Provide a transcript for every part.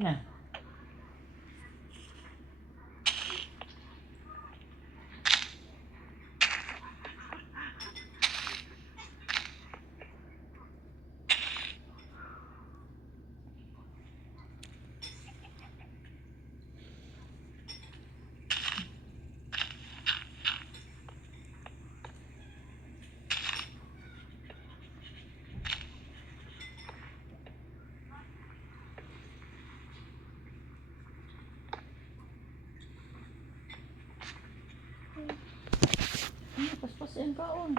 na. Paspas yung kaon.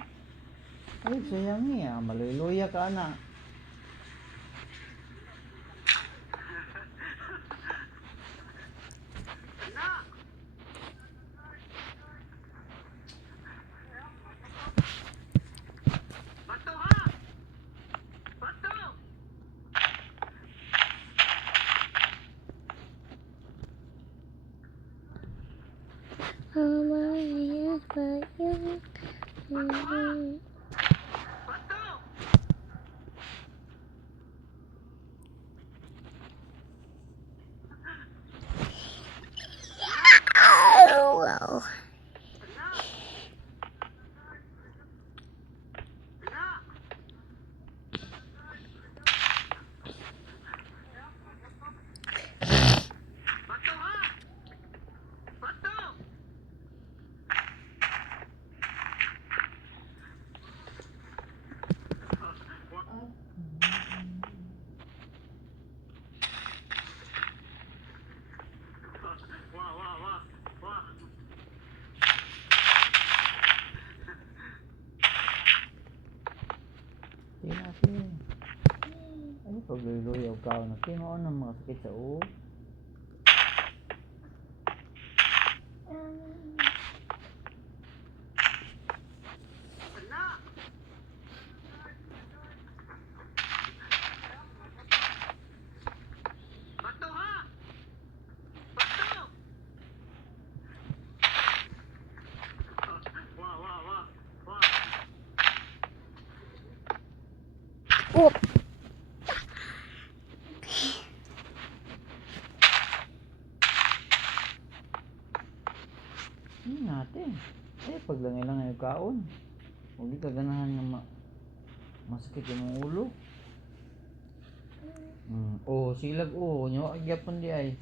Ay, sayang niya. Maluya ka na. Wow. Sige na, sige. Ay, pagluloy o kaon. Kimo na mga sakit sa uo. Oh. Natin. Eh, paglangay lang yung kaon. Huwag ka ganahan nga masakit yung ulo. Oh, silag nyo agyapon di ay.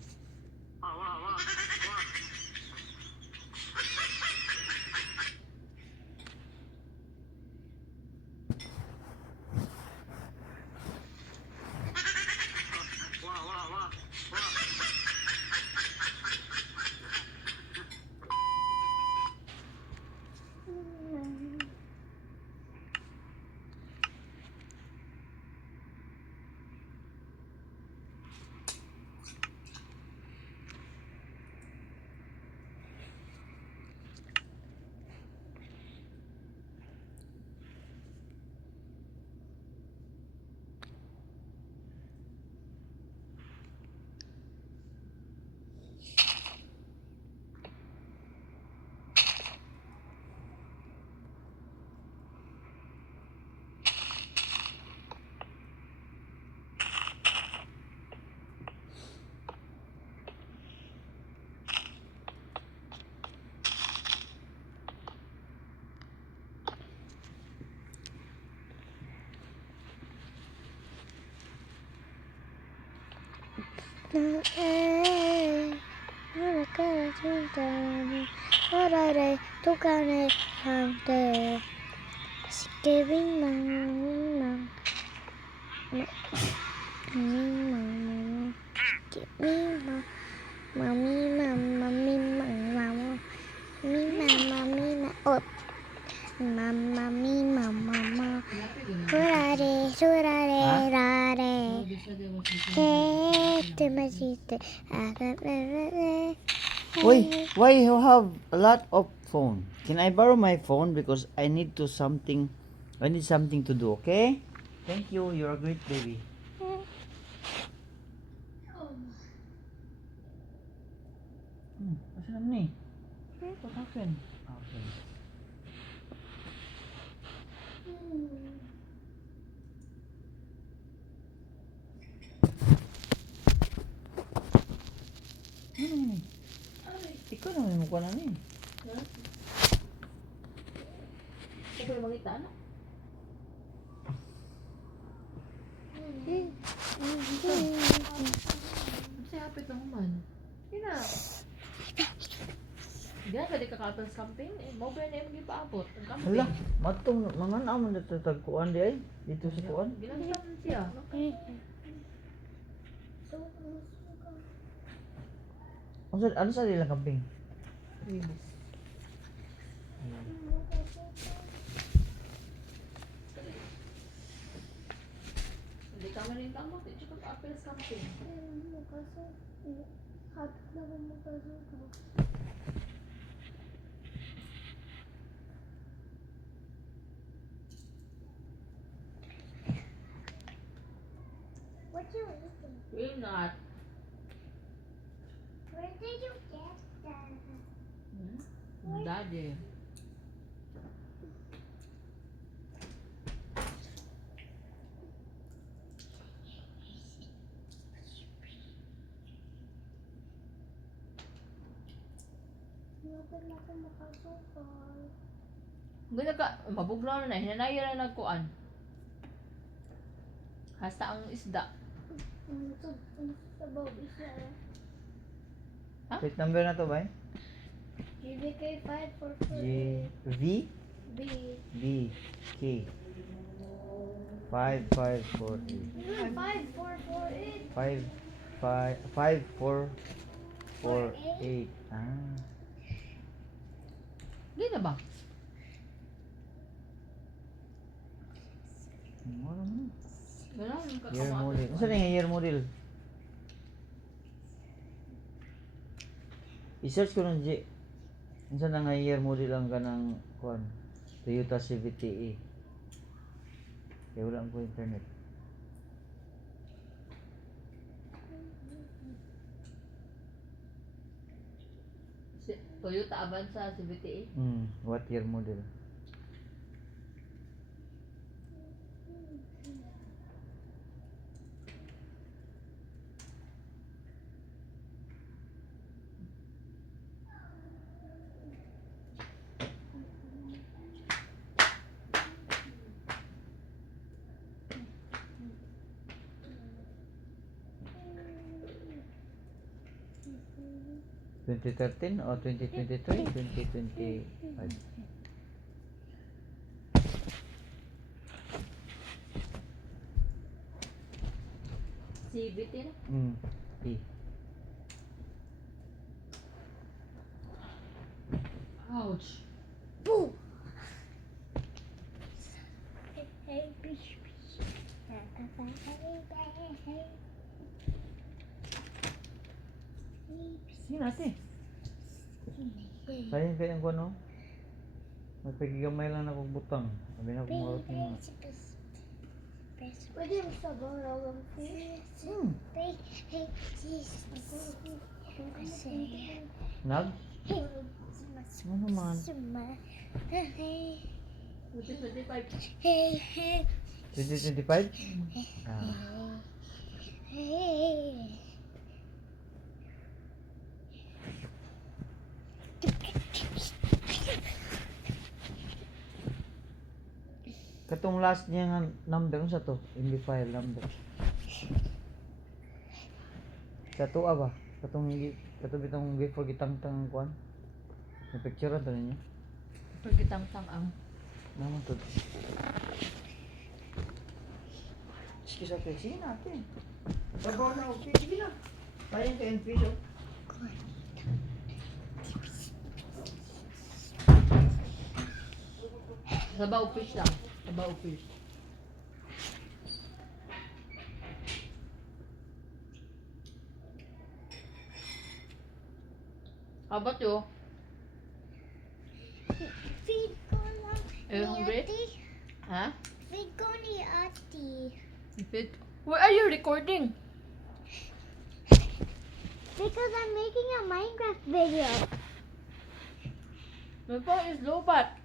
Mamma mi mamma surare surare rare masiste Why you have a lot of phone? Can I borrow my phone because I need something to do, okay? Thank you. You're a great baby. What's ni? What happened? Okay. Ito na, may mukha na eh. Ito yung makita na. Kasi hapit lang man. Yun na. Diyan, pwede ka kapal sa camping. Mo ba na yung gipaabot? Ang camping. Hala, matong mga naman na tatagkuan di ay. Dito sa kuan. Ginagtan siya. Ano sa nilang camping? Ribos. Hindi ka man yung tambot. Ito ka kapal sa camping. What you eating? Will not. Where did you get that? Daddy. Lapit na ako makasukal. Guna ka, mabuglaw na, hinanaya na nagkuan. Hasta ang isda. Sabaw isa. Plate number na to ba? GBK 544. V B. B K 5548 5448. 5448. Ah. Hindi na ba? Ano mo? Gano'n, Year kakama. model. Ano yung year model? I-search ko ng G. Ano na nga year model ang kanang kuan? Toyota CVT-E. Kaya wala ko internet. Toyota Avanza CVT. What year model? Mm-hmm. 2013 o 2023? 2025. CVT na? E. Ouch. Boo! Hey, bish, bish. Yun natin. Sayang kaya ko no? Magpagigamay lang akong butang. Sabi na akong marot niya. Pwede mo sabaw lang ang fish. Nag? Ano man? 2025. 2025? Ah. Katong last niya nga number sa to, MB file number. Sa tuwa ba? Katong bitong before gitang-tang kuan. May picture to ninyo. Pagkitang-tang ang. Naman to. Excuse me, sige natin. Babaw na okay, sige na. Payang ka and fish, oh. Sabaw fish lang. Sabaw fish. How about you? Feed ko lang Are you hungry? ate. Huh? Feed ko ni ate. Fit. Where are you recording? Because I'm making a Minecraft video. My phone is low bat.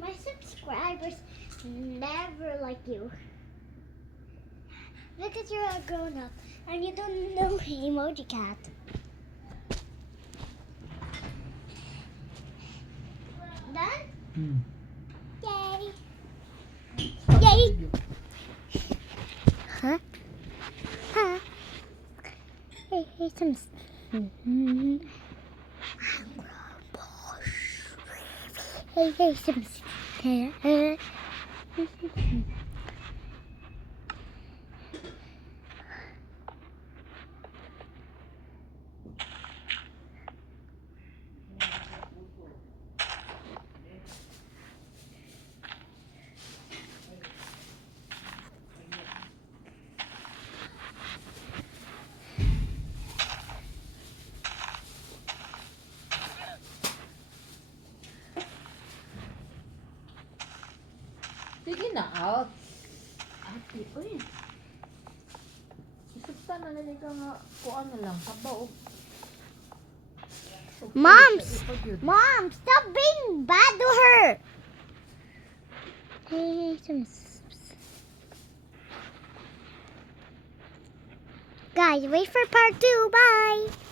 My subscribers never like you. Because you're a grown up And you don't know emoji cat. Done? Hmm. Yay! Stop Yay. the video. Huh? Huh? Hey, hey, some. Hey, hey, some. Sige na, out. Ate, uy. Isugta na nila nga kuan na lang. Kabaw. Moms! Mom, stop being bad to her. Hey, some. Guys, wait for part 2. Bye.